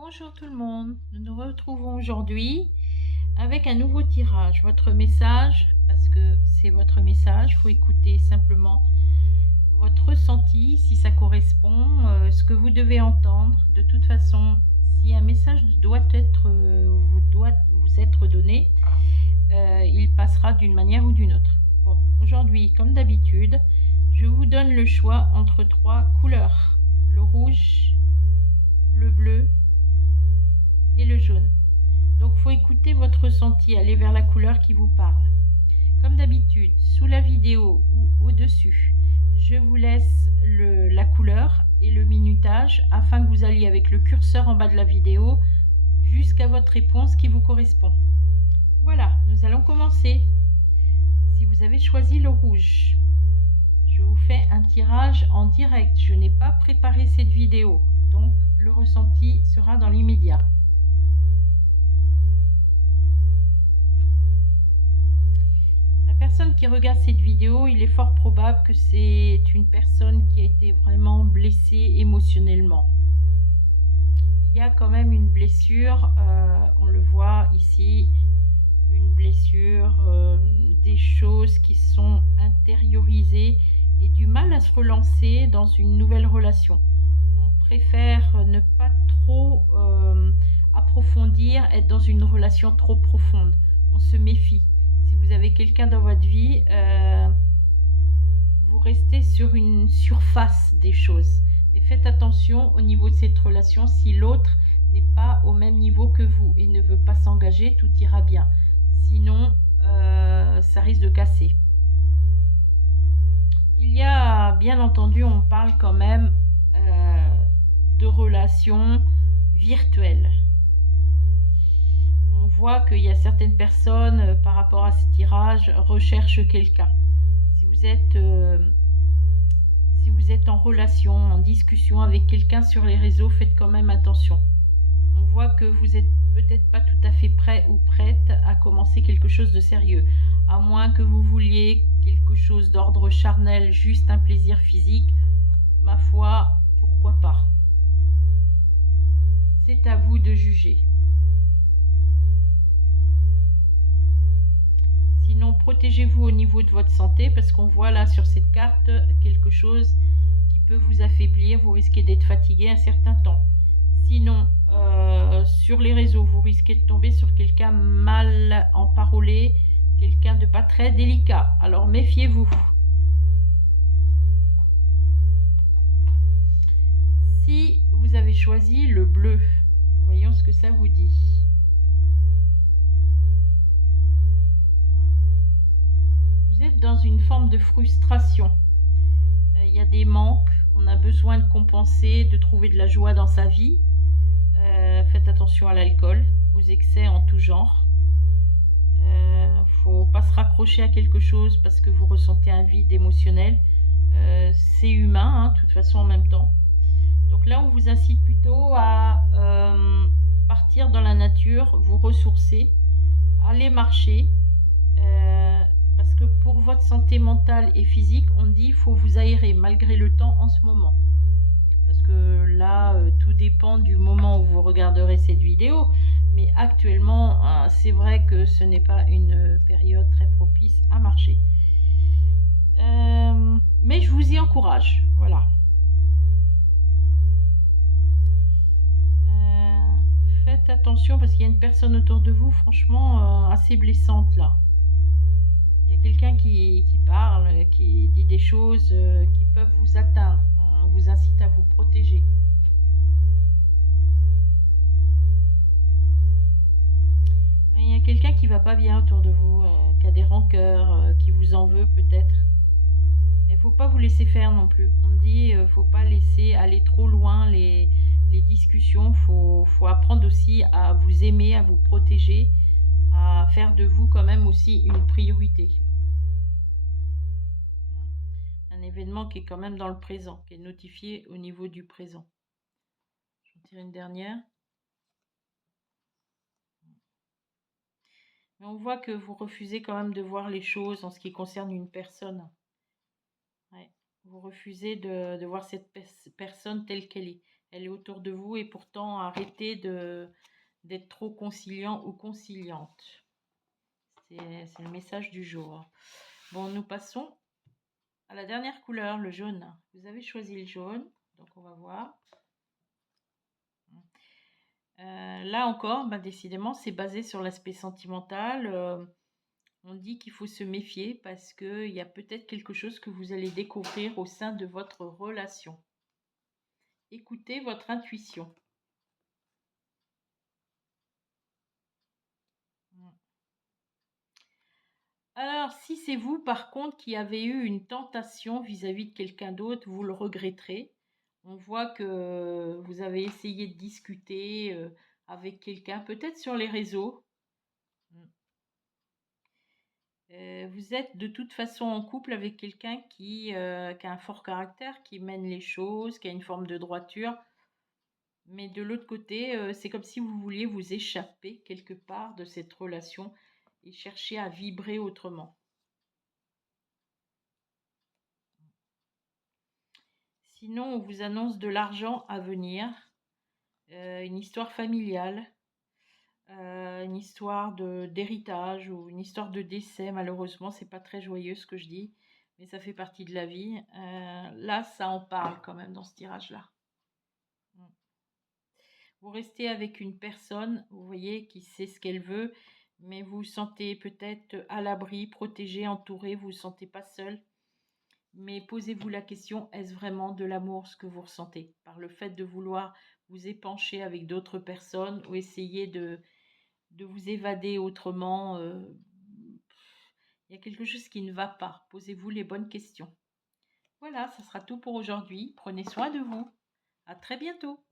Bonjour tout le monde, nous nous retrouvons aujourd'hui avec un nouveau tirage. Votre message, parce que c'est votre message, il faut écouter simplement votre ressenti, si ça correspond, ce que vous devez entendre. De toute façon, si un message doit vous être donné, il passera d'une manière ou d'une autre. Bon, aujourd'hui, comme d'habitude, je vous donne le choix entre trois couleurs: le rouge, le bleu et le jaune. Donc il faut écouter votre ressenti, aller vers la couleur qui vous parle. Comme d'habitude, sous la vidéo ou au-dessus, je vous laisse la couleur et le minutage afin que vous alliez avec le curseur en bas de la vidéo jusqu'à votre réponse qui vous correspond. Voilà, nous allons commencer. Si vous avez choisi le rouge, je vous fais un tirage en direct. Je n'ai pas préparé cette vidéo, donc le ressenti sera dans l'immédiat. La personne qui regarde cette vidéo, il est fort probable que c'est une personne qui a été vraiment blessée émotionnellement. Il y a quand même une blessure, on le voit ici, une blessure, des choses qui sont intériorisées et du mal à se relancer dans une nouvelle relation. On préfère ne pas trop approfondir, être dans une relation trop profonde. On se méfie. Si vous avez quelqu'un dans votre vie, vous restez sur une surface des choses. Mais faites attention au niveau de cette relation. Si l'autre n'est pas au même niveau que vous et ne veut pas s'engager, tout ira bien. Sinon, ça risque de casser. Il y a, bien entendu, on parle quand même de relations virtuelles. On voit qu'il y a certaines personnes, par rapport à ce tirage, recherchent quelqu'un. Si vous êtes en relation, en discussion avec quelqu'un sur les réseaux, faites quand même attention. On voit que vous n'êtes peut-être pas tout à fait prêt ou prête à commencer quelque chose de sérieux. À moins que vous vouliez quelque chose d'ordre charnel, juste un plaisir physique, ma foi, pourquoi pas? C'est à vous de juger. Sinon, protégez-vous au niveau de votre santé parce qu'on voit là sur cette carte quelque chose qui peut vous affaiblir. Vous risquez d'être fatigué un certain temps. Sinon, sur les réseaux, vous risquez de tomber sur quelqu'un mal emparolé, quelqu'un de pas très délicat. Alors méfiez-vous. Si vous avez choisi le bleu, voyons ce que ça vous dit. Vous êtes dans une forme de frustration. Il y a des manques, on a besoin de compenser, de trouver de la joie dans sa vie. Faites attention à l'alcool, aux excès en tout genre. Faut pas se raccrocher à quelque chose parce que vous ressentez un vide émotionnel. C'est humain, hein, de toute façon en même temps. Donc là, on vous incite plutôt à partir dans la nature, vous ressourcer, aller marcher. Parce que pour votre santé mentale et physique, on dit qu'il faut vous aérer malgré le temps en ce moment. Parce que là, tout dépend du moment où vous regarderez cette vidéo. Mais actuellement, c'est vrai que ce n'est pas une période très propice à marcher. Mais je vous y encourage. Voilà. Faites attention parce qu'il y a une personne autour de vous, franchement, assez blessante là. Il y a quelqu'un qui parle, qui dit des choses qui peuvent vous atteindre. On vous incite à vous protéger. Il y a quelqu'un qui va pas bien autour de vous, qui a des rancœurs, qui vous en veut peut-être. Il ne faut pas vous laisser faire non plus. On dit ne faut pas laisser aller trop loin les discussions. Faut apprendre aussi à vous aimer, à vous protéger, à faire de vous quand même aussi une priorité. Un événement qui est quand même dans le présent, qui est notifié au niveau du présent. Je vais en tirer une dernière. Mais on voit que vous refusez quand même de voir les choses en ce qui concerne une personne. Ouais. Vous refusez de voir cette personne telle qu'elle est. Elle est autour de vous et pourtant arrêtez d'être trop conciliant ou conciliante. C'est le message du jour. Bon, nous passons à la dernière couleur, le jaune. Vous avez choisi le jaune, donc on va voir. Là encore, décidément, c'est basé sur l'aspect sentimental. On dit qu'il faut se méfier parce qu'il y a peut-être quelque chose que vous allez découvrir au sein de votre relation. Écoutez votre intuition. Alors, si c'est vous, par contre, qui avez eu une tentation vis-à-vis de quelqu'un d'autre, vous le regretterez. On voit que vous avez essayé de discuter avec quelqu'un, peut-être sur les réseaux. Vous êtes de toute façon en couple avec quelqu'un qui a un fort caractère, qui mène les choses, qui a une forme de droiture. Mais de l'autre côté, c'est comme si vous vouliez vous échapper quelque part de cette relation et chercher à vibrer autrement. Sinon, on vous annonce de l'argent à venir, une histoire familiale, une histoire d'héritage ou une histoire de décès. Malheureusement, c'est pas très joyeux ce que je dis, mais ça fait partie de la vie. Là, ça en parle quand même dans ce tirage-là. Vous restez avec une personne, vous voyez, qui sait ce qu'elle veut, mais vous vous sentez peut-être à l'abri, protégé, entouré, vous ne vous sentez pas seul. Mais posez-vous la question, est-ce vraiment de l'amour ce que vous ressentez? Par le fait de vouloir vous épancher avec d'autres personnes ou essayer de vous évader autrement, il y a quelque chose qui ne va pas. Posez-vous les bonnes questions. Voilà, ça sera tout pour aujourd'hui. Prenez soin de vous. À très bientôt.